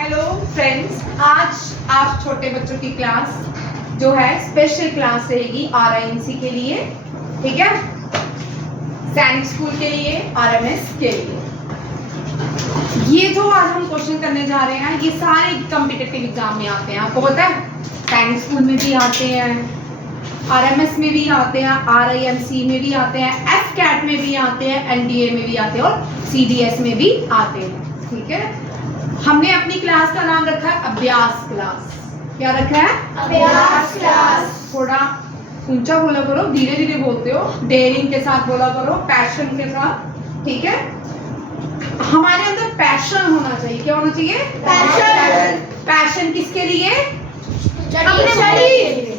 Hello friends, आज छोटे बच्चों की क्लास जो है स्पेशल क्लास रहेगी RIMC के लिए, ठीक है, सैनिक स्कूल के लिए, RMS के लिए। ये जो आज हम क्वेश्चन करने जा रहे हैं ये सारे कॉम्पिटिटिव एग्जाम में आते हैं, आपको पता है। सैनिक स्कूल में भी आते हैं, RMS में भी आते हैं, RIMC में भी आते हैं, FCAT में भी आते हैं, NDA में भी आते हैं और CDS में भी आते हैं, ठीक है। हमने अपनी क्लास का नाम रखा है अभ्यास क्लास। क्या रखा है? अभ्यास क्लास। थोड़ा ऊंचा बोला करो, धीरे धीरे बोलते हो, डेयरिंग के साथ बोला करो, पैशन के साथ, ठीक है। हमारे अंदर पैशन होना चाहिए। क्या होना चाहिए? पैशन। पैशन किसके लिए?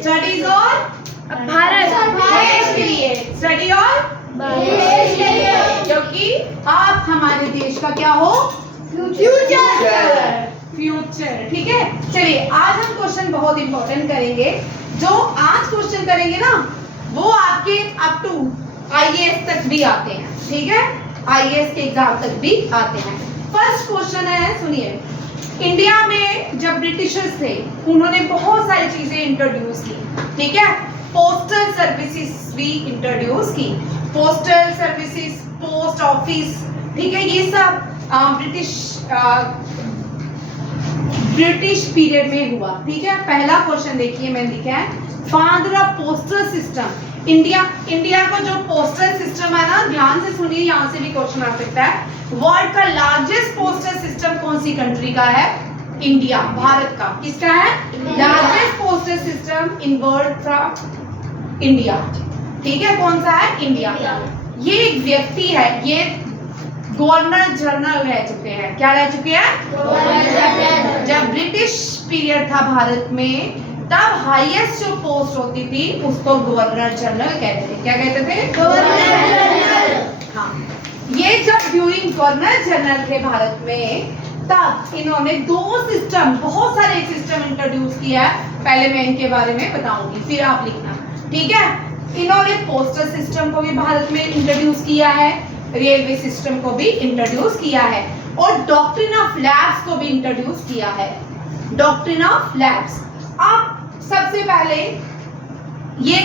स्टडीज और भारत देश के लिए। स्टडी और देश के लिए। क्योंकि आप हमारे देश का क्या हो? फ्यूचर, ठीक है। चलिए आज हम क्वेश्चन बहुत इंपॉर्टेंट करेंगे। जो आज क्वेश्चन करेंगे ना वो आपके अप टू IAS तक भी आते हैं, ठीक है। IAS के एग्जाम तक भी आते हैं। फर्स्ट क्वेश्चन है, सुनिए। इंडिया में जब ब्रिटिशर्स थे उन्होंने बहुत सारी चीजें इंट्रोड्यूस की, ठीक है। पोस्टल सर्विसेज भी इंट्रोड्यूस की, पोस्टल सर्विसेज, पोस्ट ऑफिस, ठीक है। ये सब ब्रिटिश पीरियड में हुआ, ठीक है। पहला क्वेश्चन देखिए, मैंने लिखा है father of postal system. India को जो पोस्टल सिस्टम है ना, ध्यान से सुनिए, यहाँ से भी क्वेश्चन आ सकता है। वर्ल्ड का लार्जेस्ट पोस्टल सिस्टम कौन सी कंट्री का है? इंडिया, भारत का। किसका है? Largest postal system in world from India, ठीक है। कौन सा है? इंडिया। ये एक व्यक्ति है, ये गवर्नर जनरल रह चुके हैं। क्या रह चुके हैं? जब ब्रिटिश पीरियड था भारत में तब हाईएस्ट जो पोस्ट होती थी उसको गवर्नर जनरल कहते थे। क्या कहते थे? Governor general. हाँ, ये जब ड्यूरिंग गवर्नर जनरल थे भारत में तब इन्होंने दो सिस्टम, बहुत सारे सिस्टम इंट्रोड्यूस किया है। पहले मैं इनके बारे में बताऊंगी, फिर आप लिखना, ठीक है। इन्होंने पोस्टल सिस्टम को भी भारत में इंट्रोड्यूस किया है, रेलवे सिस्टम को भी इंट्रोड्यूस किया है और डॉक्ट्रिन ऑफ लैब्स को भी इंट्रोड्यूस किया है। Doctrine of labs. अब सबसे पहले ये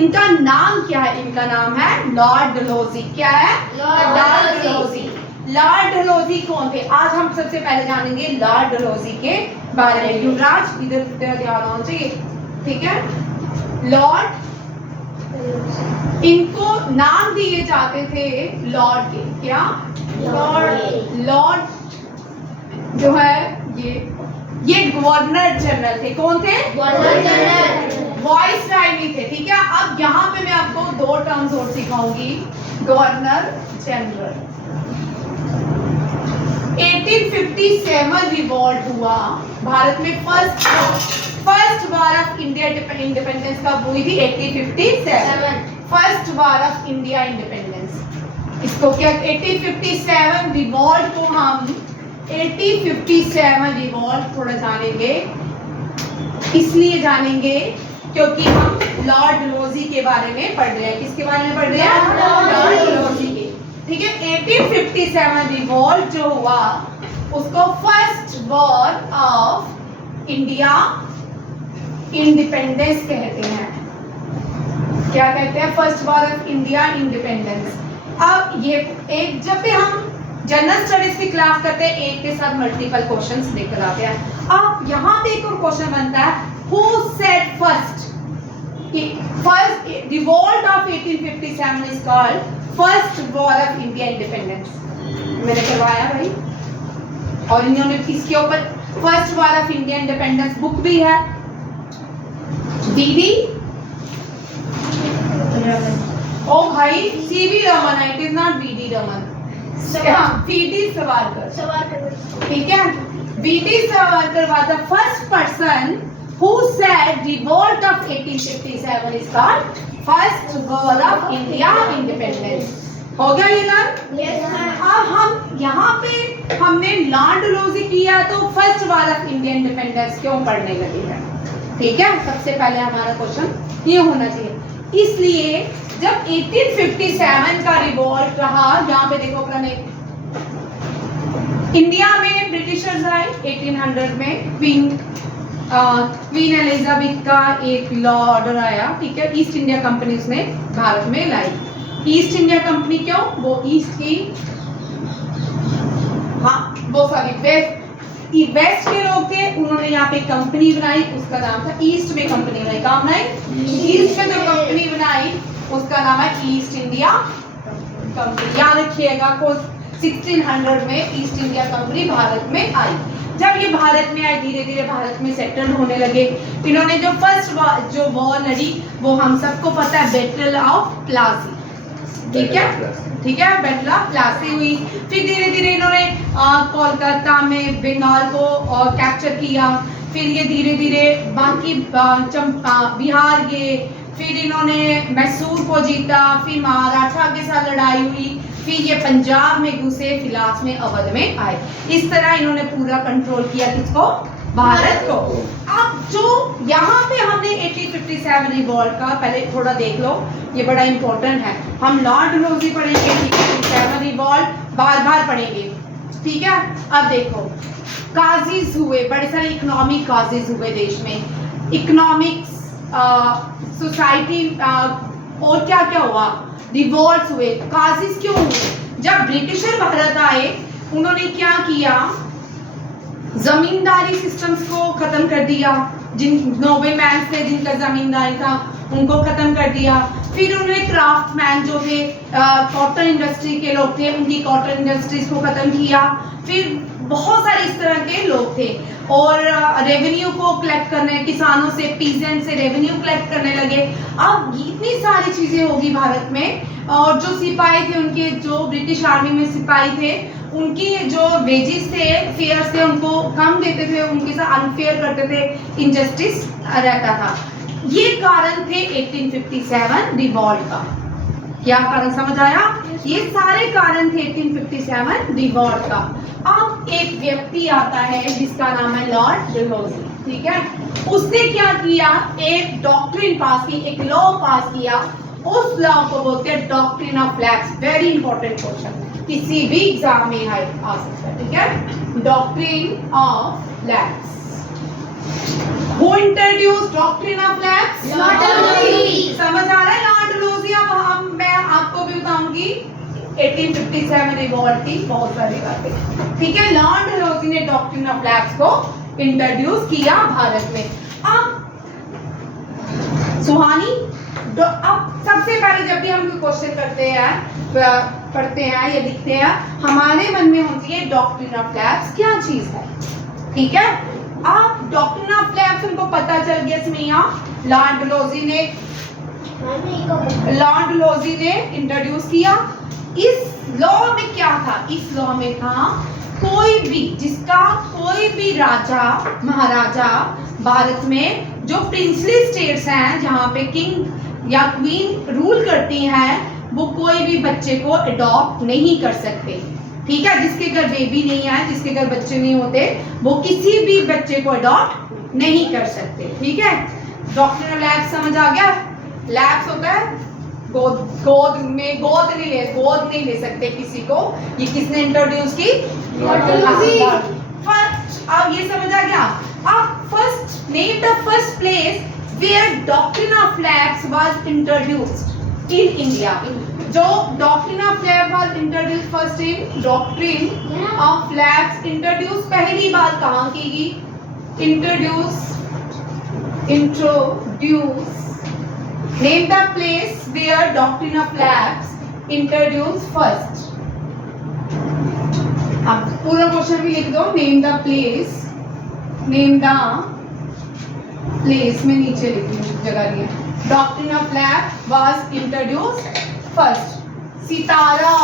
इनका नाम क्या है? इनका नाम है लॉर्ड डलहौजी। क्या है? लॉर्ड डलहौजी। लॉर्ड डलहौजी कौन थे? आज हम सबसे पहले जानेंगे लॉर्ड डलहौजी के बारे में। युवराज इधर ध्यान होना चाहिए, ठीक है। लॉर्ड, इनको नाम दिए जाते थे लॉर्ड के। क्या? लॉर्ड जो है ये गवर्नर जनरल थे। कौन थे? Governor general. वॉइस राय भी थे, ठीक है। अब यहाँ पे मैं आपको दो टर्म्स और सिखाऊंगी। Governor general. 1857 रिवॉल्ट हुआ भारत में। First war of India independence कब हुई थी? 1857। First war of India independence. इसको क्या 1857 रिवॉल्ट को हम 1857 रिवॉल्ट थोड़ा जानेंगे, इसलिए जानेंगे क्योंकि हम लॉर्ड डलहौजी के बारे में पढ़ रहे हैं। किसके बारे में पढ़ रहे हैं? लॉर्ड डलहौजी के, ठीक है। 1857 रिवॉल्ट जो हुआ उसको first war of India independence कहते हैं। क्या कहते हैं? First war of India independence. अब ये एक, जब भी हम जनरल स्टडीज की क्लास करते हैं एक के साथ मल्टीपल क्वेश्चंस लेकर आते हैं। अब यहाँ पे एक और क्वेश्चन बनता है, who said first revolt of 1857 is called first war of India independence. मैंने करवाया भाई, और इन्होंने इसके ऊपर first war of India independence book भी है। दीदी ओ भाई, CV Raman, it is not BD Raman, VD Savarkar, ठीक है। VD Savarkar was the first person who said revolt of 1857 is called first war of India independence। हो गया ये ना? अब हम यहाँ पे हमने लॉर्ड डलहौजी किया तो first war of India independence क्यों पढ़ने लगे हैं, ठीक है। सबसे पहले हमारा क्वेश्चन ये होना चाहिए। इसलिए जब 1857 का रिवॉल्ट रहा, यहाँ पे देखो प्रणय, इंडिया में ब्रिटिशर्स आए 1800 में। क्वीन एलिजाबेथ का एक लॉ ऑर्डर आया, ठीक है, ईस्ट इंडिया कंपनी उसने भारत में लाई। ईस्ट इंडिया कंपनी क्यों? वो ईस्ट की, हाँ वो सॉरी वेस्ट के लोग थे, उन्होंने यहाँ पे कंपनी बनाई, उसका नाम था ईस्ट में कंपनी बनाई। कहाँ बनाई? ईस्ट में जो कंपनी बनाई उसका नाम है ईस्ट इंडिया कंपनी। याद रखिएगा, 1600 में ईस्ट इंडिया कंपनी भारत में आई। जब ये भारत में आए, धीरे धीरे भारत में सेटल होने लगे। इन्होंने जो फर्स्ट जो वॉर लड़ी वो हम सबको पता है, बैटल ऑफ प्लासी, ठीक है, ठीक है, बैटल ऑफ प्लासी हुई। फिर धीरे धीरे इन्होंने कोलकाता में बंगाल को कैप्चर किया। फिर ये धीरे धीरे बाकी बिहार गए, फिर इन्होंने मैसूर को जीता, फिर मराठा के साथ लड़ाई हुई, फिर ये पंजाब में घुसे, फिर लास्ट में अवध में आए। इस तरह इन्होंने पूरा कंट्रोल किया किसको? भारत को। अब जो यहाँ पे हमने 1857 रिवॉल्ट का पहले थोड़ा देख लो, ये बड़ा इंपॉर्टेंट है। हम लॉर्ड डलहौजी पढ़ेंगे, 1857 रिवॉल्ट बार बार पढ़ेंगे, ठीक है। अब देखो, काजीज हुए, बड़े सारे इकोनॉमिक काजीज हुए देश में, इकोनॉमिक्स सोसाइटी, और क्या क्या हुआ, रिवॉल्ट्स हुए। काजीज क्यों हुए? जब ब्रिटिशर भारत आए, उन्होंने क्या किया, जमींदारी सिस्टम्स को खत्म कर दिया। जिन नोबलमैन थे, जिनका जमींदारी था, उनको खत्म कर दिया। फिर उन्होंने क्राफ्टमैन जो थे, कॉटन इंडस्ट्री के लोग थे, उनकी कॉटन इंडस्ट्रीज को खत्म किया। फिर बहुत सारे इस तरह के लोग थे, और रेवेन्यू को कलेक्ट करने, किसानों से, पीजेंट से रेवेन्यू कलेक्ट करने लगे। अब इतनी सारी चीजें होगी भारत में, और जो सिपाही थे, उनके जो ब्रिटिश आर्मी में सिपाही थे, उनकी जो वेजेस थे, फेयर्स थे, उनको कम देते थे, उनके साथ अनफेयर करते थे, इनजस्टिस रहता था। ये कारण थे 1857 रिवॉल्ट का। क्या कारण समझ आया? ये सारे कारण थे 1857 रिवॉल्ट का। अब एक व्यक्ति आता है जिसका नाम है लॉर्ड डलहौजी, ठीक है। उसने क्या किया, एक डॉक्ट्रिन पास की, एक लॉ पास किया। उस लॉ को बोलते हैं doctrine of lapse. Very important question, किसी भी एग्जाम में आ सकता है, ठीक है। Doctrine of lapse. Who introduced doctrine of lapse? Lord Dalhousie. समझ आ रहा है? लॉर्ड डलहौजी। अब मैं आपको भी बताऊंगी 1857 रिवॉल्ट की बहुत सारी बातें, ठीक है। लॉर्ड डलहौजी ने डॉक्ट्रिन ऑफ लैप्स को इंट्रोड्यूस किया भारत में। अब सुहानी, अब सबसे पहले जब भी हम क्वेश्चन करते हैं, पढ़ते हैं या लिखते हैं, हमारे मन में होती है डॉक्ट्रिन ऑफ लैप्स क्या चीज है, ठीक है। अब डॉक्ट्रिन ऑफ लैप्स उनको पता चल गया इसमें, लॉर्ड डलहौजी ने इंट्रोड्यूस किया। इस लॉ में क्या था? इस लॉ में था, कोई भी, जिसका कोई भी राजा महाराजा भारत में, जो प्रिंसली स्टेट्स हैं जहाँ पे किंग या क्वीन रूल करती हैं, वो कोई भी बच्चे को अडॉप्ट नहीं कर सकते, ठीक है। जिसके घर बेबी नहीं है, जिसके घर बच्चे नहीं होते, वो किसी भी बच्चे को अडॉप्ट नहीं कर सकते, ठीक है। डॉक्ट्रिन ऑफ लैप्स समझ आ गया? लैप्स होता है गोद नहीं ले सकते किसी को। ये किसने इंट्रोड्यूस की? लॉर्ड डलहौजी। फर्स्ट, अब ये समझ आ गया। अब first name the first place where doctrine of lapse was introduced in India. जो doctrine of lapse was introduced first in doctrine of lapse introduce पहली बार कहाँ की गई? Introduce name the place where doctrine of lapse introduced first. अब पूरा question भी लिख दो। नेम द प्लेस में नीचे लिखी जगह नहीं है। Doctrine of lapse was introduced first. सितारा,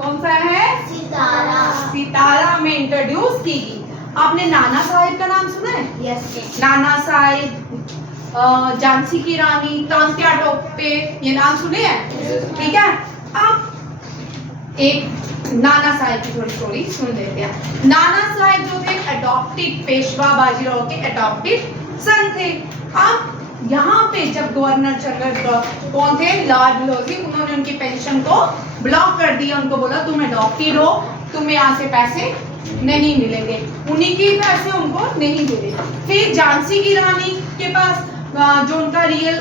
कौन सा है? सितारा में इंट्रोड्यूस की गई। आपने नाना साहिब का नाम सुना है? यस। नाना साहिब, झांसी की रानी, तांत्या टोपे, ये नाम सुने हैं, ठीक है। अब एक नाना साहिब की थोड़ी स्टोरी सुन लेते हैं। नाना साहिब जो थे अडॉप्टेड, पेशवा बाजीराव के अडॉप्टेड सन थे। अब यहाँ पे जब गवर्नर जनरल कौन थे? लॉर्ड डलहौजी। उन्होंने उनकी पेंशन को ब्लॉक कर दिया। उनको बोला तुम अडॉप्टेड हो, तुम्हें यहाँ से पैसे नहीं मिलेंगे, उन्हीं के पैसे उनको नहीं मिले। फिर झांसी की रानी के पास जो उनका रियल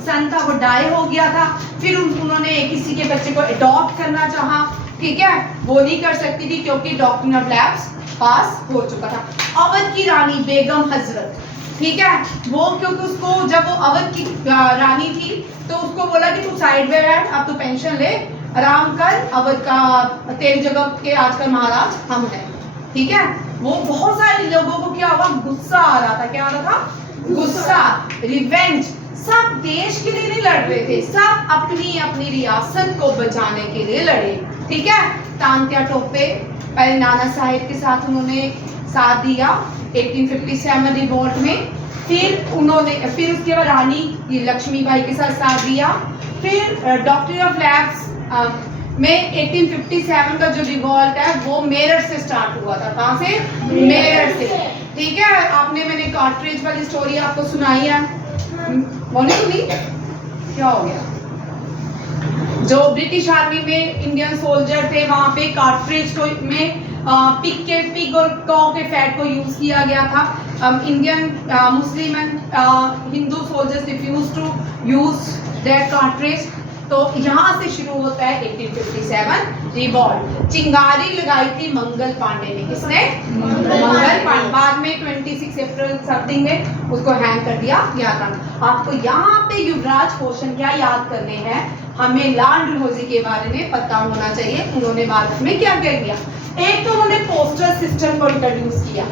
सन था वो डाई हो गया था, फिर उन्होंने किसी के बच्चे को अडॉप्ट करना चाहा, ठीक है, वो नहीं कर सकती थी क्योंकि डॉक्ट्रिन ऑफ लैप्स पास हो चुका था। अवध की रानी बेगम हजरत, ठीक है, वो क्योंकि उसको जब वो अवध की रानी थी तो उसको बोला कि तू साइड में बैठ, अब तू पेंशन ले, आराम कर, अवध का तेरी जगह के आजकल महाराज हम हैं, ठीक है। वो बहुत सारे लोगों को क्या हुआ, गुस्सा आ रहा था, क्या आ रहा था, गुस्सा, रिवेंज। सब देश के लिए नहीं लड़ रहे थे, सब अपनी अपनी रियासत को बचाने के लिए लड़े, ठीक है। तांत्या टोपे पहले नाना साहेब के साथ उन्होंने साथ दिया 1857 रिवॉल्ट में, फिर उसके बाद रानी लक्ष्मीबाई के साथ दिया, फिर डॉक्ट्रिन ऑफ लैप्स में 1857 का जो रिवॉल्ट है वो मेरठ से स्टार्ट हुआ था। कहाँ से? मेरठ से, ठीक है। आपने मैंने कार्ट्रिज वाली स्टोरी आपको सुनाई है, बोली सुनी? क्या हो गया? जो ब्रिटिश आर्मी में इंडियन सोल्जर थे वहां पे कार्ट्रिज को में पिग और कौ के फैट को यूज किया गया था। Indian Muslim and Hindu soldiers refuse to use that cartridge. तो यहाँ से शुरू होता है 1857 रिवॉल्ट। चिंगारी लगाई थी मंगल पांडे ने, किसने? मंगल पांडे। बाद में 26 अप्रैल समथिंग में उसको हैंग कर दिया गया था। आपको यहाँ पे युवराज पोषण क्या याद करने हैं, हमें लॉर्ड डलहौजी के बारे में पता होना चाहिए, उन्होंने भारत में क्या क्या किया। एक तो उन्होंने पोस्टल सिस्टम को इंट्रोड्यूस किया,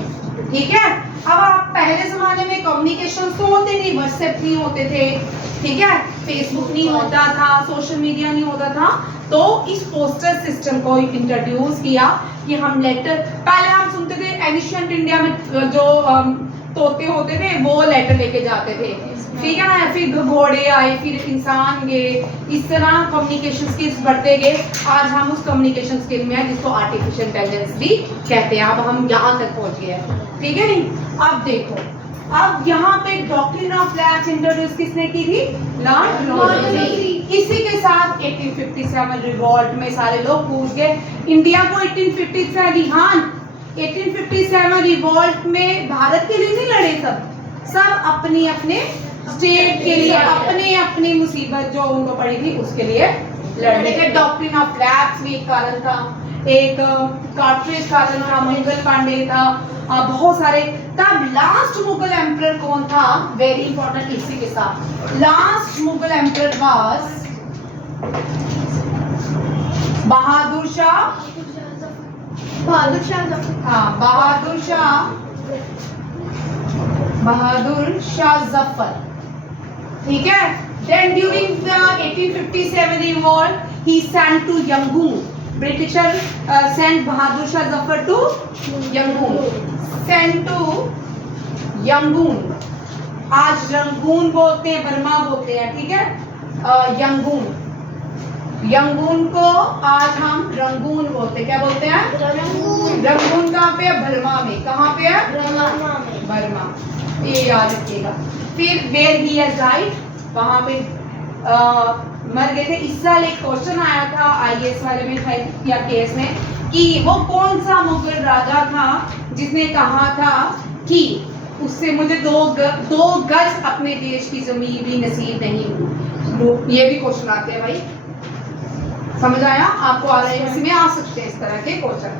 ठीक है। अब आप पहले जमाने में कम्युनिकेशन तो होते नहीं, व्हाट्सएप नहीं होते थे, ठीक है, फेसबुक नहीं होता था, सोशल मीडिया नहीं होता था, तो इस पोस्टल सिस्टम को इंट्रोड्यूस किया कि हम लेटर, पहले हम सुनते थे एनिशियंट इंडिया में जो तोते होते थे वो लेटर लेके जाते थे, ठीक है ना, फिर घोड़े आए, फिर इंसान गए, इस तरह कम्युनिकेशन स्किल्स बढ़ते गए। आज हम उस कम्युनिकेशन स्किल में हैं जिसको आर्टिफिशियल इंटेलिजेंस भी कहते हैं। अब हम यहाँ तक पहुँच गए हैं, ठीक है नहीं। अब देखो, अब यहाँ पे डॉक्ट्रिन ऑफ लैप्स इंट्रोड्यूस किसने की थी? लॉर्ड डलहौजी। इसी के साथ 1857 रिवॉल्ट में सारे लोग कूद गए। इंडिया को 1857 रिवॉल्ट में भारत के लिए नहीं लड़े, सब अपनी अपने स्टेट के लिए, अपने अपनी मुसीबत जो उनको पड़ी थी उसके लिए लड़ने थे। डॉक्ट्रिन ऑफ लैप्स भी एक कारण था, एक कार्ट्रिज कारण था, मंगल पांडे था, बहुत सारे। तब लास्ट मुगल एम्परर कौन था? वेरी इंपॉर्टेंट, इसी के साथ last Mughal emperor was Bahadur Shah. हाँ, बहादुर शाह जफर, ठीक है। Then during the 1857 revolt, he sent to Yangon. Britisher sent Bahadur Shah Zafar to Yangon. Sent to Yangon. आज रंगून बोलते हैं, बर्मा बोलते हैं, ठीक है। यंगून, यंगून को आज हम रंगून बोलते हैं। क्या बोलते हैं? रंगून कहाँ पे है? बर्मा में। कहाँ पे है? बर्मा। ये याद रखिएगा। फिर वेयर ही हैज डाइड, वहां पे मर गए थे। इस साल एक क्वेश्चन आया था आईएएस वाले में या केस में कि वो कौन सा मुगल राजा था जिसने कहा था कि उससे मुझे दो गज अपने देश की जमीन भी नसीब नहीं हुई। ये भी क्वेश्चन आते हैं भाई, समझ आया? आपको आ रहा है, इसमें आ सकते हैं इस तरह के क्वेश्चन।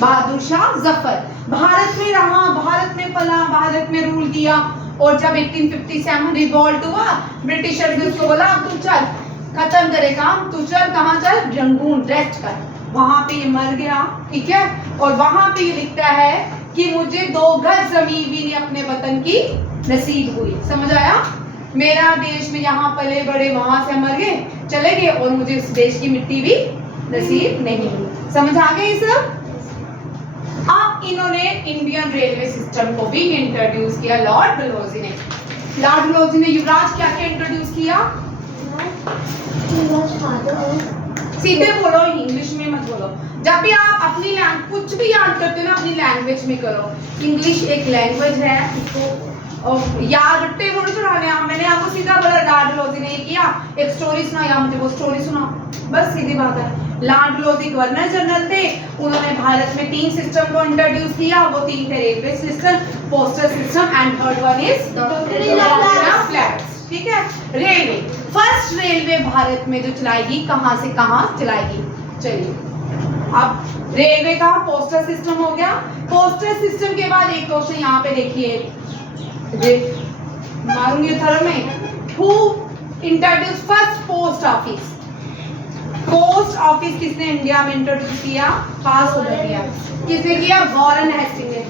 बहादुर शाह जफर भारत में रहा, भारत में पला, भारत में रूल किया, और जब 1857 रिवॉल्ट हुआ, ब्रिटिशर ने उसको बोला तू चल, खत्म करे काम, तू चल, कहाँ चल? रंगून, रेस्ट कर। वहां पे ये मर गया, ठीक है। और वहां पे ये लिखता है कि मुझे 2 गज जमीन भी नहीं अपने वतन की नसीब हुई। समझ आया? मेरा देश में यहाँ पले बड़े, वहां से मर गए, चले गए, और मुझे उस देश की मिट्टी भी नसीब नहीं हुई। समझ आ गई सब? अब इन्होंने इंडियन रेलवे सिस्टम को भी इंट्रोड्यूस किया लॉर्ड डलहौजी ने। लॉर्ड डलहौजी ने युवराज क्या क्या इंट्रोड्यूस किया? सीधे बोलो, इंग्लिश में मत बोलो। जब भी आप अपनी कुछ भी याद करते हो ना, अपनी लैंग्वेज में करो। इंग्लिश एक लैंग्वेज है, उसको याद रट्टे थोड़ी चढ़ाने। मैंने आपको सीधा बोला लॉर्ड डलहौजी ने किया, एक स्टोरी सुनाई, आप मुझे वो स्टोरी सुनाओ, बस सीधी बात है। लाडलोजी गवर्नर जनरल थे, उन्होंने भारत में 3 सिस्टम को इंट्रोड्यूस किया। वो 3 थे railway system, postal system and third one is doctrine of flags. ठीक है, रेलवे, फर्स्ट रेलवे भारत में जो चलाएगी कहां से कहां चलाएगी? चलिए, अब रेलवे का पोस्टल सिस्टम हो गया। पोस्टल सिस्टम के बाद एक क्वेश्चन यहाँ पे देखिए, मारूंगी थर्ड में, who introduce first post office? Post office किसने इंडिया में इंट्रोड्यूस किया, पास हो गया? किसने किया? वॉरेन हेस्टिंग ने।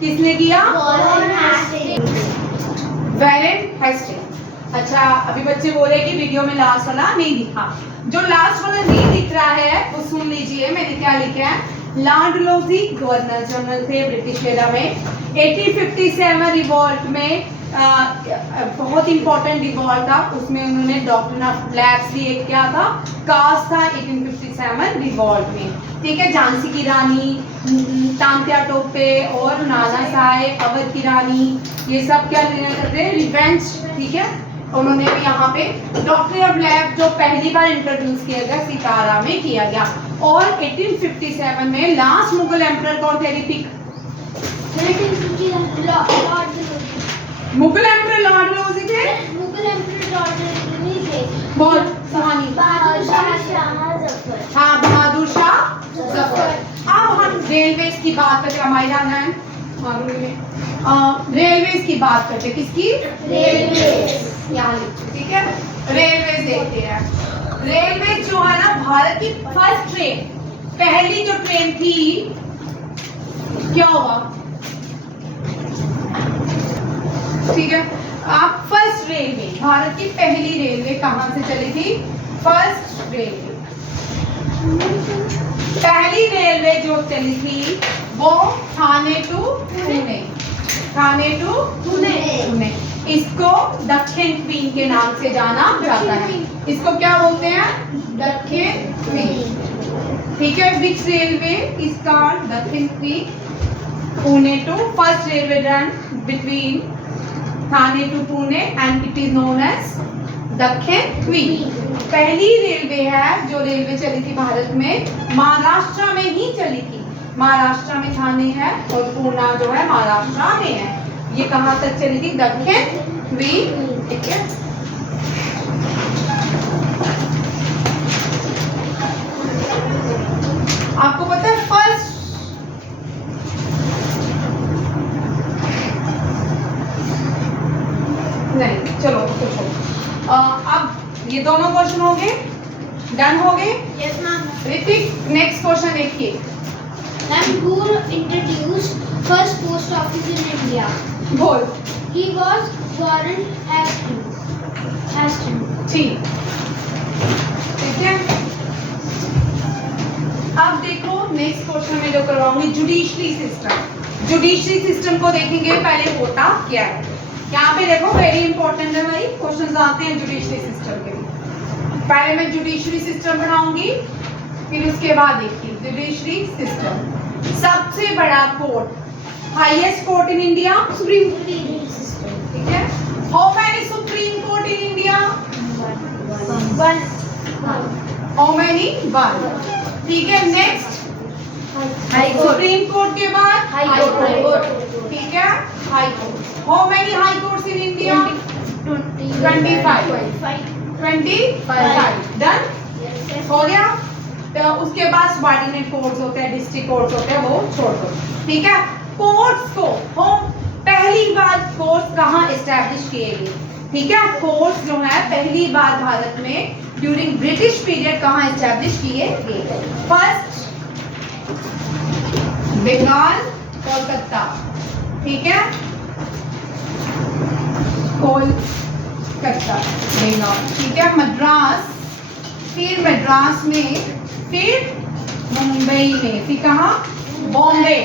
किसने किया? Warren Hasting. Warren Hasting. अच्छा, अभी बच्चे बोल रहे कि वीडियो में लास्ट वाला नहीं दिखा। जो लास्ट वाला नहीं दिख रहा है वो सुन लीजिए, मैंने क्या लिखा है। लाडलोजी गवर्नर जनरल थे ब्रिटिश एरा में। 1857 रिवॉल्ट में बहुत इंपॉर्टेंट रिवॉल्ट था, उसमें उन्होंने डॉक्ट्रिन ऑफ फ्लैग्स भी एक क्या था, कास्ट था 1857 रिवॉल्ट में। ठीक है, झांसी की रानी, तांत्या टोपे और नाना साहेब, अवध की रानी, ये सब क्या करते हैं, रिवेंज। ठीक है, उन्होंने भी यहाँ पे डॉक्ट्रिन ऑफ फ्लैग जो पहली बार इंट्रोड्यूस किया गया सितारा में किया गया। और 1857 में लास्ट मुगल एम्परर कौन थे? ऋतिक, मुगल एम्परर लाडलोजी थे। मुगल एम्परर लाडलोजी थे। बोल कहानी। बहादुर शाह जफर। हाँ, बहादुर शाह जफर। अब हम रेलवेज की बात करते हैं, हमारी जाना है रेलवेज की बात करते हैं। किसकी? रेलवेज। यहाँ लिखो, ठीक है। रेलवेज देखते हैं। रेलवेज जो है ना, भारत की फर्स्ट ट्रेन, पहली जो ट्रेन थी, क्या हुआ? ठीक है, आप फर्स्ट रेलवे, भारत की पहली रेलवे कहां से चली थी? फर्स्ट रेलवे, पहली रेलवे जो चली थी वो ठाणे टू पुणे, ठाणे टू पुणे। इसको दक्षिण क्वीन के नाम से जाना जाता है। इसको क्या बोलते हैं? दक्षिण क्वीन। ठीक है, which railway is called Dakshin Queen? Pune to, first railway run between Thane to Pune and it is known as Dakshin Queen. पहली रेलवे है जो रेलवे चली थी भारत में, महाराष्ट्र में ही चली थी। महाराष्ट्र में ठाणे है और पूना जो है महाराष्ट्र में है। ये कहां तक चली थी? दक्षिण क्वीन। ठीक है, आपको पता है फर्स्ट नहीं, चलो पूछो। अब ये दोनों क्वेश्चन हो गए, डन हो गए। Yes ma'am. Hrithik, next question देखिए। Ma'am, who introduced first post office in India? बोल। He was Warren Hastings. ठीक है, अब देखो नेक्स्ट क्वेश्चन में जो करवाऊंगी, जुडिशरी सिस्टम। जुडिशरी सिस्टम को देखेंगे पहले होता क्या है। यहाँ पे देखो, वेरी इंपॉर्टेंट है भाई, क्वेश्चन आते हैं जुडिशरी सिस्टम के। पहले मैं जुडिशरी सिस्टम बनाऊंगी, फिर उसके बाद देखिए जुडिशरी सिस्टम। सबसे बड़ा court, highest court in India, Supreme Court legal system. ठीक है। How many supreme court in India? One. How many? One. ठीक है, next High Court. Supreme court के बाद High Court. ठीक है, high court. How many high courts in India? 25. 25 done हो गया। तो उसके बाद सबऑर्डिनेट कोर्ट्स होते हैं, डिस्ट्रिक्ट कोर्ट्स होते हैं, वो छोड़ दो। ठीक है, कोर्ट्स को हम पहली बार कोर्ट्स कहाँ एस्टैब्लिश किए गए? ठीक है, कोर्ट्स जो है पहली बार भारत में ड्यूरिंग ब्रिटिश पीरियड कहाँ एस्टैब्लिश किए गए? फर्स्ट बंगाल, कोलकाता। ठीक है, कोलकाता, बंगाल। ठीक है, मद्रास, फिर मद्रास में, फिर मुंबई में, फिर कहाँ? बॉम्बे।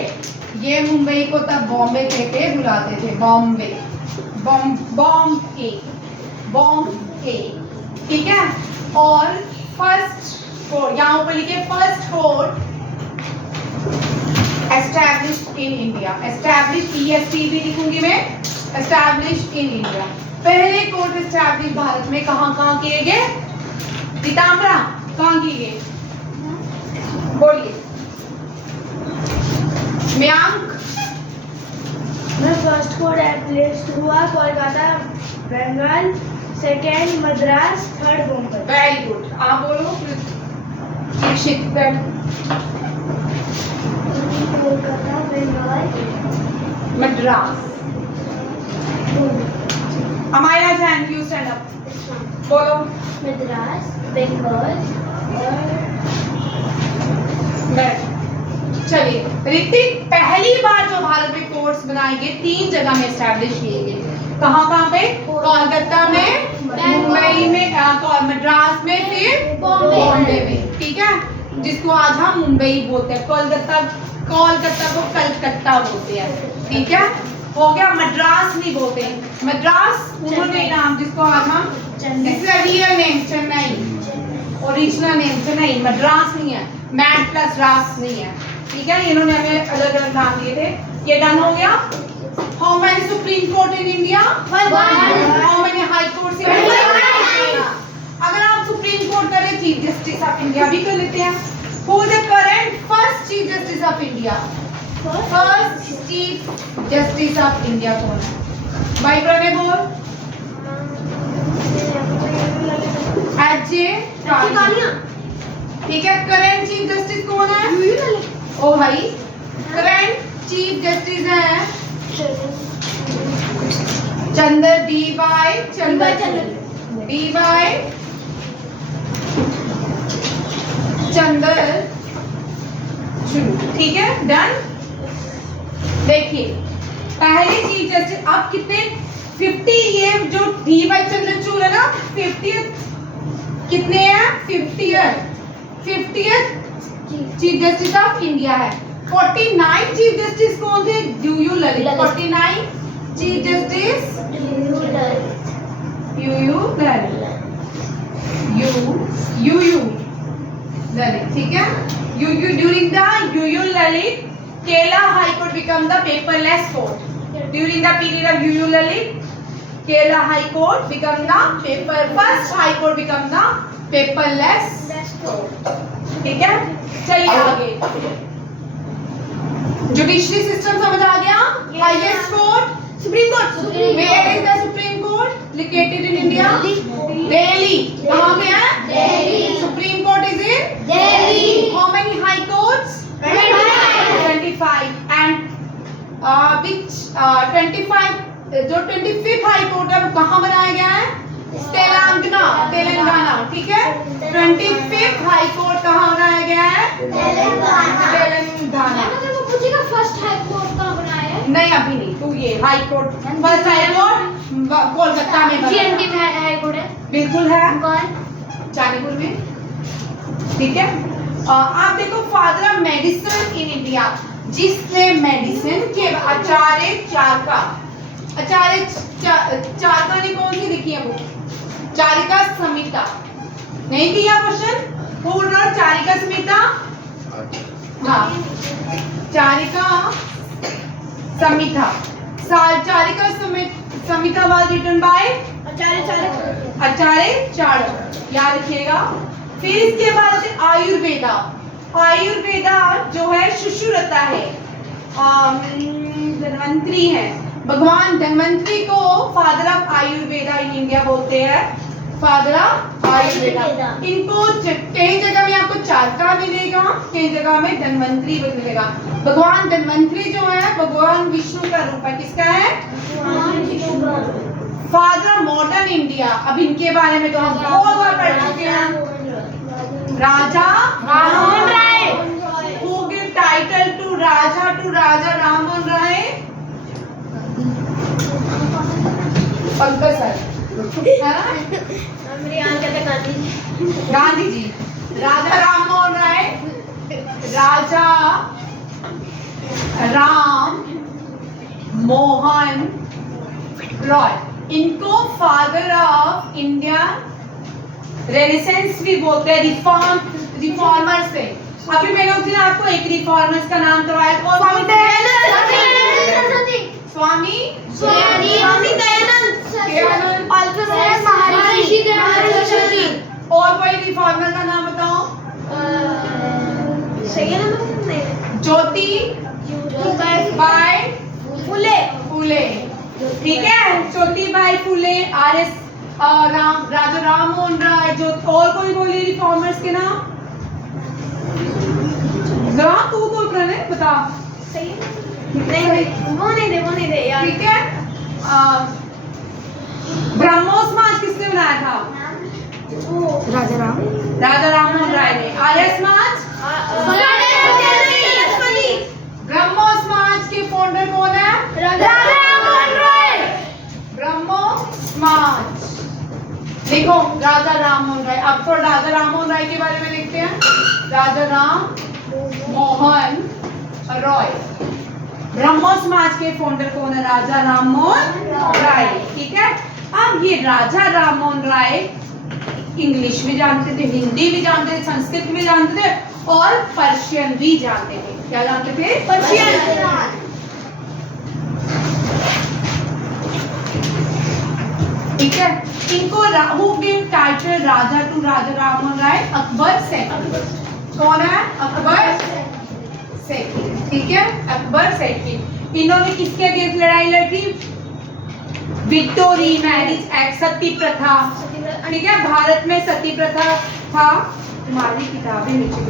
ये मुंबई को तब बॉम्बे कह के बुलाते थे, बॉम्बे, बॉम्बे, बॉम्बे। ठीक है, और फर्स्ट कोर्ट, यहाँ ऊपर लिखे first court established in India. Establish EST भी लिखूंगी मैं, एस्टैब्लिश्ड इन इंडिया। पहले कोर्ट एस्टैब्लिश भारत में कहाँ किए गए? पीताम्बरा, कहाँ किए गए? बोलिए Mayank. My first court at place हुआ Kolkata Bengal, second Madras, third Bombay. Very good. आप बोलो Dikshit. Kolkata Bengal Madras. Amaya Jain, you stand up. बोलो मद्रास बंगाल और मैं। चलिए ऋतिक, पहली बार जो भारत में कोर्स बनाए गए 3 जगह में एस्टैब्लिश किए गए। कहाँ पे? कोलकाता में, मुंबई में, मद्रास में, फिर बॉम्बे में। ठीक है, जिसको आज हम मुंबई बोलते हैं। कोलकाता को कलकत्ता बोलते हैं। ठीक है, हो गया। मद्रास नहीं बोलते, मद्रास उन्होंने नाम जिसको आज हम real name Chennai, original name Chennai, Madras नहीं है, मैड प्लस रास नहीं है। ठीक है, इन्होंने हमें अलग अलग नाम दिए थे। ये डन हो गया। How many supreme court in India? How many high court in India? अगर आप सुप्रीम कोर्ट करें, चीफ जस्टिस ऑफ इंडिया भी कर लेते हैं। Who is the current first chief justice of India? First chief justice of India कौन है? भाई प्रणय बोल। एच.जे. कालिया। ठीक है, करंट चीफ जस्टिस कौन है? ओ भाई, करंट चीफ जस्टिस है चंद्र डी.वाई. चंद्रचूड़। ठीक है, डन। देखिए पहले चीफ जस्टिस अब कितने 50, ये जो डी.वाई. चंद्रचूड़ है ना 50th, कितने हैं? 50th chief justice of India है। 49 चीफ जस्टिस कौन थे? You Lalit. 49 chief justice U Lalit. ठीक है, during the you Lalit Kerala High Court become the paperless court. During the period of U Lalit, Kerala High Court become the first High Court become the paperless court. ठीक है, चलिए आगे। Judiciary system समझ आ गया? Highest court supreme court. Where is the supreme court? Located in India? Delhi. कहाँ पे है? Delhi. Supreme court is in Delhi. How many high courts? 25 and which 25 जो 25th हाई कोर्ट है वो कहाँ बनाया गया है? तेलंगाना। ठीक है, 25th हाई कोर्ट कहाँ बनाया गया है? तेलंगाना। फर्स्ट हाई कोर्ट कहाँ बनाया है? नहीं अभी नहीं, तू ये high court first high court Kolkata में हाई कोर्ट है। बिल्कुल है, कौन? चांदीपुर में। ठीक है, आप देखो father of medicine in India, जिसने मेडिसिन के आचार्य चारका ने कौन सी लिखी है? वो चारिका संहिता। नहीं किया क्वेश्चन? पूर्ण चारिका संहिता। हाँ, चारिका संहिता। चारिका संहिता वाज रिटन बाय आचार्य चाणक्य, याद रखिएगा। फिर इसके बाद से आयुर्वेदा जो है सुश्रुता है, धन्वंतरी है। भगवान धन्वंतरी को father of Ayurveda in India बोलते हैं, फादर ऑफ आयुर्वेदा। इनको कई जगह में आपको चारका मिलेगा, कई जगह में धन्वंतरी मिलेगा। भगवान धन्वंतरी जो है भगवान विष्णु का रूप है। किसका है? Father of modern India. अब इनके बारे में तो हम बहुत बार पढ़ चुके हैं। Raja Rammohan Rai. Who give title to Raja Rammohn Rai? Pankaj sir, Gandhi ji. Raja Rammohan Rai, Raja Ram Mohan Roy, इनको फादर ऑफ इंडिया रेनेसेंस भी बोलते हैं, रिफॉर्मर्स थे। अभी मैंने उस दिन आपको एक रिफॉर्मर्स का नाम करवाया, स्वामी दयानंद। और कोई रिफॉर्मर का नाम बताओ? सही है ना? नहीं ज्योतिबाई फुले, ठीक है। ज्योतिबाई फुले, RS राजा राम मोहन राय। जो और कोई बोलिए रिफॉर्मर्स के नाम, जरा तू बोल प्रणय बता। सही है? नहीं वो नहीं दे यार। ठीक है। ब्रह्मो समाज किसने बनाया था? राजा राम मोहन राय ने। आर्य समाज, ब्रह्मो समाज के फाउंडर कौन है? ब्रह्मो समाज, देखो राजा राम मोहन राय। अब तो राजा राम मोहन राय के बारे में देखते हैं। राजा राम मोहन रॉय, ब्रह्मो समाज के फाउंडर कौन है? राजा राम मोहन राय, ठीक है। अब ये राजा राम मोहन राय इंग्लिश भी जानते थे, हिंदी भी जानते थे, संस्कृत भी जानते थे और पर्शियन भी जानते थे। क्या जानते थे? पर्शियन। ठीक है। इनको who give title raja to Raja Ram Mohan Roy? Akbar second. कौन है? अकबर सेकंड, ठीक है। अकबर सेकंड। इन्होंने किसके अगेंस्ट लड़ाई लड़ी? विक्टोरी मैरिज एक्ट, सती प्रथा, ठीक है। भारत में सती प्रथा था, तुम्हारी किताबें नीचे,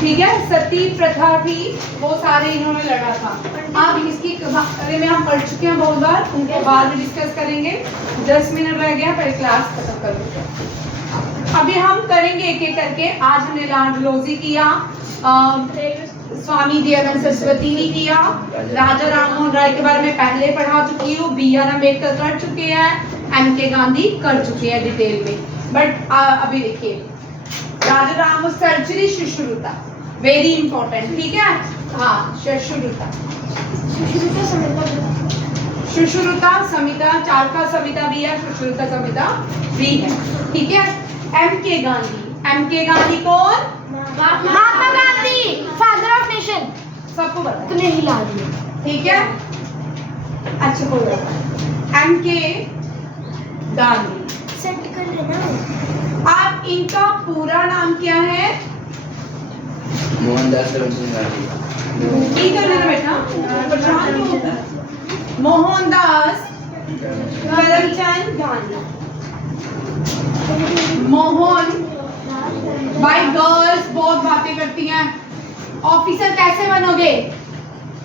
ठीक है। सती प्रथा थी, वो सारे इन्होंने लड़ा था। अब इसकी बारे में हम पढ़ चुके हैं बहुत बार, उनको बाद में डिस्कस करेंगे। 10 मिनट रह गया, पहले क्लास खत्म कर देते। अभी हम करेंगे एक एक करके। आज हमने लाडलोजी किया, स्वामी दयानंद सरस्वती ने किया, राजा राम मोहन राय के बारे में पहले पढ़ा चुकी हूँ, BR अम्बेडकर कर चुके हैं, MK गांधी कर चुके हैं डिटेल में। बट अभी देखिए राजा राम सर्जरी शुश्रुता, वेरी इंपॉर्टेंट, ठीक है। हाँ, शुश्रुता संहिता, चारका संहिता भी है, शुश्रुता संहिता भी है, ठीक है। MK गांधी कौन? Mahatma Gandhi, father of nation. सबको पता है, तूने हिला दिया, ठीक है। अच्छा कोई बात नहीं। MK गांधी सेट कर लेना। आप इनका पूरा नाम क्या है? मोहनदास करमचंद गांधी। ठीक है ना बेटा, परेशान क्यों होता है? मोहनदास करमचंद गांधी। मोहन भाई, गर्ल्स बहुत बातें करती हैं। ऑफिसर कैसे बनोगे?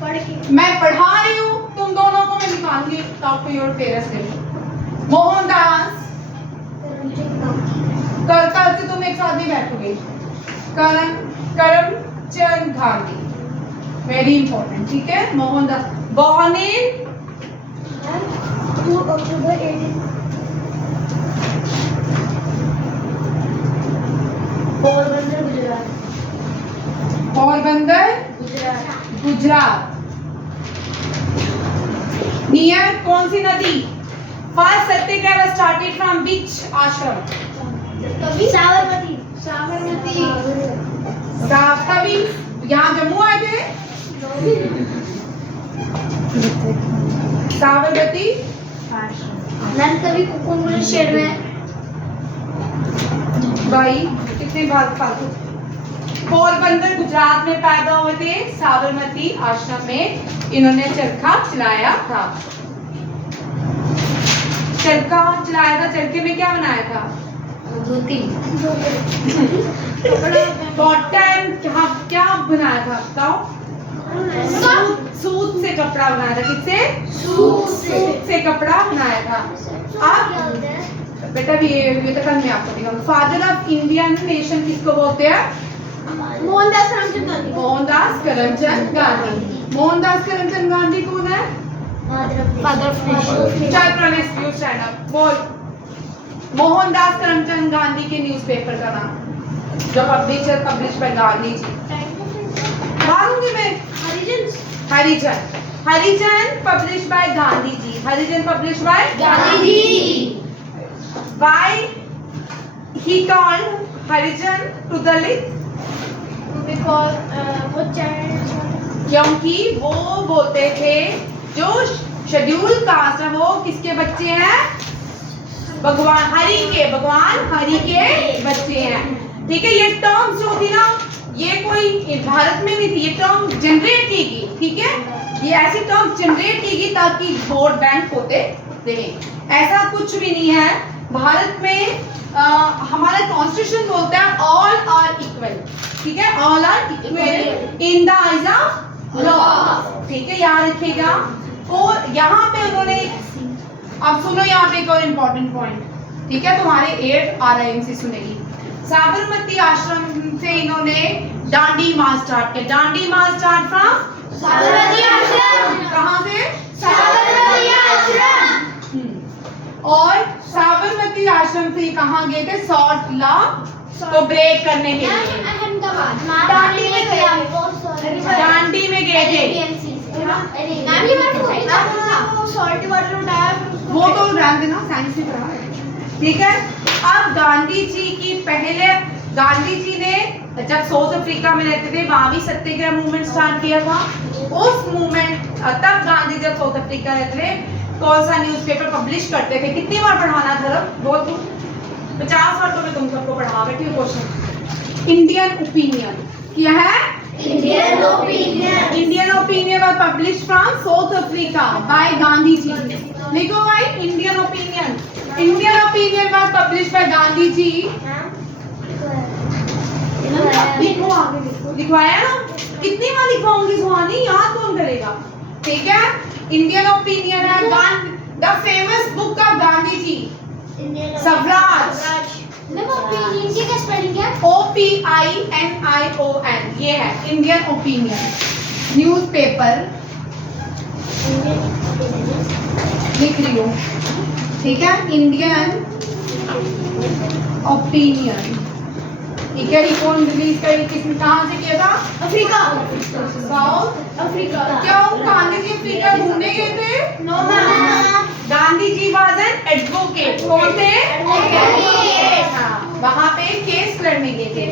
पढ़ के। मैं पढ़ा रही हूँ, तुम दोनों को मैं निकालूंगी। Talk to your parents. Mohandas, कल से तुम एक साथ नहीं बैठोगे। करमचंद गांधी, वेरी इंपॉर्टेंट, ठीक है। Mohandas, born in 2 October 18 Porbandar Gujarat. Porbandar Gujarat. Near कौन सी नदी? First Satyagraha started from which आश्रम? साबरमती। कभी यहाँ जम्मू आए थे? साबरमती नन कभी कुंभलनेश्वर में। भाई कितने बार फालतू। पोरबंदर गुजरात में पैदा हुए थे, साबरमती आश्रम में इन्होंने चरखा चलाया था। चरखा चलाया था, चरखे में क्या बनाया था? धोती। कॉटन, क्या बनाया था बताओ? सूत से कपड़ा बनाया था। किससे? सूत से कपड़ा बनाया था। अब बेटा ये तो कल मैं आपको दिखाऊंगा। फादर ऑफ इंडियन नेशन किसको बोलते हैं? मोहनदास करमचंद गांधी। मोहनदास करमचंद गांधी। मोहनदास करमचंद गांधी कौन है? Father of nation. चल प्रणेश, यू स्टैंड अप, बोल। मोहनदास करमचंद गांधी के न्यूज़पेपर का नाम जो पब्लिश बाय गांधी जी। मालूंगी मैं। Harijan publish by Gandhi ji. Harijan publish by Gandhi ji. Why he called Harijan to Dalit? Because वो चाइल्ड, क्योंकि वो बोलते थे जो शेड्यूल कास्ट है वो किसके बच्चे हैं? भगवान हरि के बच्चे हैं, ठीक है। ये टर्म्स जो थी ना ये कोई भारत में नहीं थी, ये टर्म जनरेट की गई, ठीक है, ये ऐसी टर्म जनरेट की गई ताकि वोट बैंक होते रहे। ऐसा कुछ भी नहीं है भारत में। हमारा कॉन्स्टिट्यूशन बोलता है ऑल आर इक्वल, ठीक है, all are equal in the eyes of law, ठीक है, याद रखिएगा। और यहाँ पे उन्होंने, अब सुनो यहाँ पे एक और इम्पोर्टेंट पॉइंट, ठीक है, तुम्हारे 8 RIM से सुनेगी। साबरमती आश्रम से इन्होंने दांडी मार्च स्टार्ट किया। दांडी मार्च स्टार्ट फ्रॉम साबरमती आश्रम। कहाँ से? साबरमती आश्रम। और साबरमती आश्रम से कहाँ गए थे? सॉल्ट लॉ को ब्रेक करने के लिए दांडी में गए थे। दांडी में गए थे। सॉल्ट वाटर उठाया फिर उसको वो तो ध्यान देना, साइंस में पढ़ा है, ठीक है। अब गांधी जी की पहले, गांधी जी ने जब साउथ अफ्रीका में रहते थे वहां भी सत्याग्रह मूवमेंट स्टार्ट किया था। उस मूवमेंट, तब गांधी जब साउथ अफ्रीका रहते थे कौन सा न्यूज़पेपर पब्लिश करते थे? कितनी बार पढ़ाना था? बोल तू 50 बार तो मैं तुम सबको पढ़ा बैठी हूँ। क्वेश्चन इंडियन ओपिनियन क्या है? Indian opinion. Indian opinion was publish from South Africa by Gandhi ji. लिखो भाई Indian opinion. Indian opinion was publish by Gandhi ji. लिखो आगे, लिखो, लिखवाया ना? कितनी बार लिखवाऊंगी सुहानी, याद कौन करेगा? ठीक है, इंडियन ओपिनियन है the famous book of Gandhi ji, Swaraj. Opinion की क्या स्पेलिंग है? OPINION, ये है इंडियन ओपिनियन न्यूज़पेपर, लिख रही हूँ, ठीक है, इंडियन ओपिनियन, ठीक है। ये कौन रिलीज करी, किसने, कहाँ से किया था? अफ्रीका। South Africa. क्यों गांधी जी अफ्रीका घूमने गए थे? No ma'am. Gandhi ji was an advocate. कौन थे? हाँ, वहाँ पे केस लड़ने गए थे,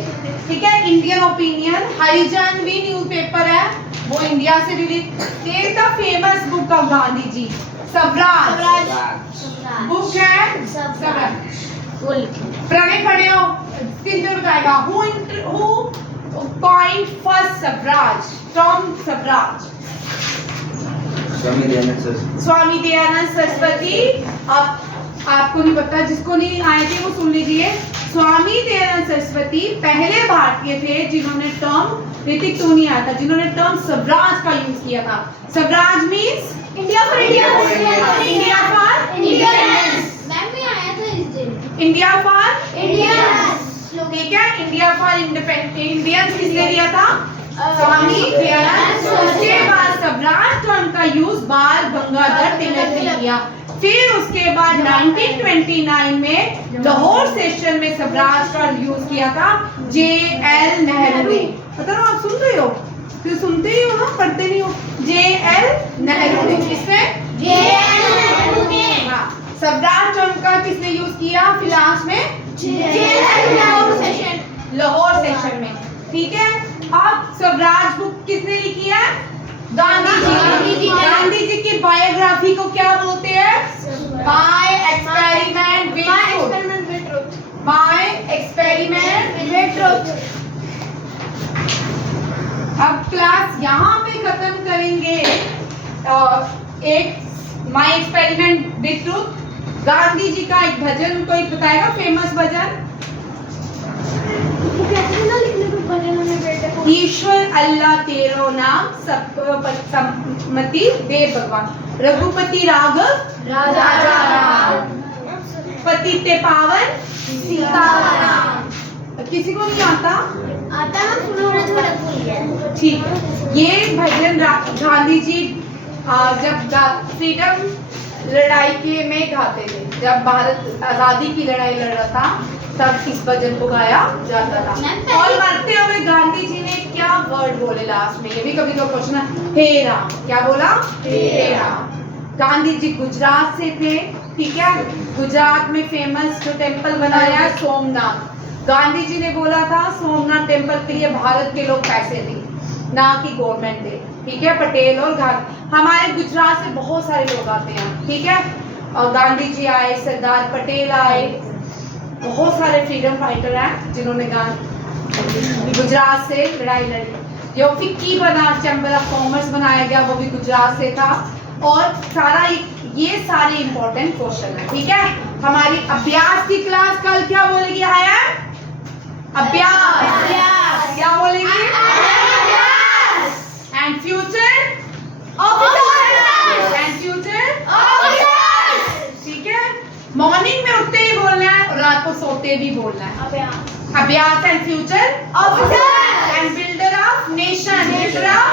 ठीक है। इंडियन ओपिनियन हरिजन भी न्यूज़पेपर है, वो इंडिया से release. The famous book of Gandhi ji Swaraj book है, स्वराज। प्रणय खड़े हो, किसने बताएगा? Who coined first Swaraj, term Swaraj? Swami Dayanand Saraswati. अब आपको नहीं पता, जिसको नहीं आए थे वो सुन लीजिए। स्वामी दयानंद सरस्वती पहले भारतीय थे जिन्होंने टर्म, ऋतिक तो नहीं आया था, जिन्होंने टर्म स्वराज का यूज किया था। Swaraj means India for Indians. India for Indians. Ma'am भी आया था इस दिन। India for Indians. ठीक है, इंडिया फॉर इंडियंस किसने दिया था? स्वामी दयानंद। उसके बाद स्वराज टर्म का यूज बाल गंगाधर तिलक ने किया। फिर उसके बाद 1929 में लाहौर सेशन में स्वराज का यूज किया था JL नेहरू ने। पता ना, आप सुन रहे हो? फिर सुनते ही हो ना, पढ़ते नहीं हो। JL नेहरू ने, किसने? JL नेहरू ने। हाँ, स्वराज टर्म का किसने यूज किया फिलहाल में? लाहौर सेशन में, ठीक है। अब स्वराज बुक किसने लिखी है? गांधी जी। गांधी जी की बायोग्राफी को क्या बोलते हैं? By experiment with truth. By experiment with truth. अब क्लास यहाँ पे खत्म करेंगे। एक my experiment with truth, Gandhi ji का एक भजन कोई बताएगा, फेमस भजन? ईश्वर अल्लाह तेरो नाम, सबको सम्मति दे भगवान, रघुपति राघव राजा राम, पतिते पावन सीताराम। किसी को नहीं आता? आता ना, थोड़ा थोड़ा भूल गया। ठीक है, ये भजन गांधी जी जब फ्रीडम लड़ाई के में गाते थे, जब भारत आजादी की लड़ाई लड़ रहा था तब इस भजन को गाया जाता था। और मरते हुए गांधी जी ने क्या वर्ड बोले लास्ट में, ये भी कभी कभी क्वेश्चन है, हे राम। क्या बोला? हे राम। गांधी जी गुजरात से थे, ठीक है। गुजरात में फेमस जो टेम्पल बनाया है सोमनाथ, गांधी जी ने बोला था सोमनाथ टेम्पल के लिए भारत के लोग पैसे दें, ना कि गवर्नमेंट दे, ठीक है। पटेल और गांधी, हमारे गुजरात से बहुत सारे लोग आते हैं, ठीक है। और गांधी जी आए, सरदार पटेल आए, बहुत सारे फ्रीडम फाइटर हैं जिन्होंने गुजरात से लड़ाई लड़ी। जो फिक्की बना, चैम्बर ऑफ कॉमर्स बनाया गया, वो भी गुजरात से था। और सारा ये सारे इंपॉर्टेंट क्वेश्चन है, ठीक है। हमारी अभ्यास की क्लास कल क्या बोलेगी आया? अभ्यास। क्या बोलेगी? एंड फ्यूचर एंड फ्यूचर, ठीक है। मॉर्निंग में उठते ही बोलना है और रात को सोते भी बोलना है। अभ्यास and future and builder of nation, builder of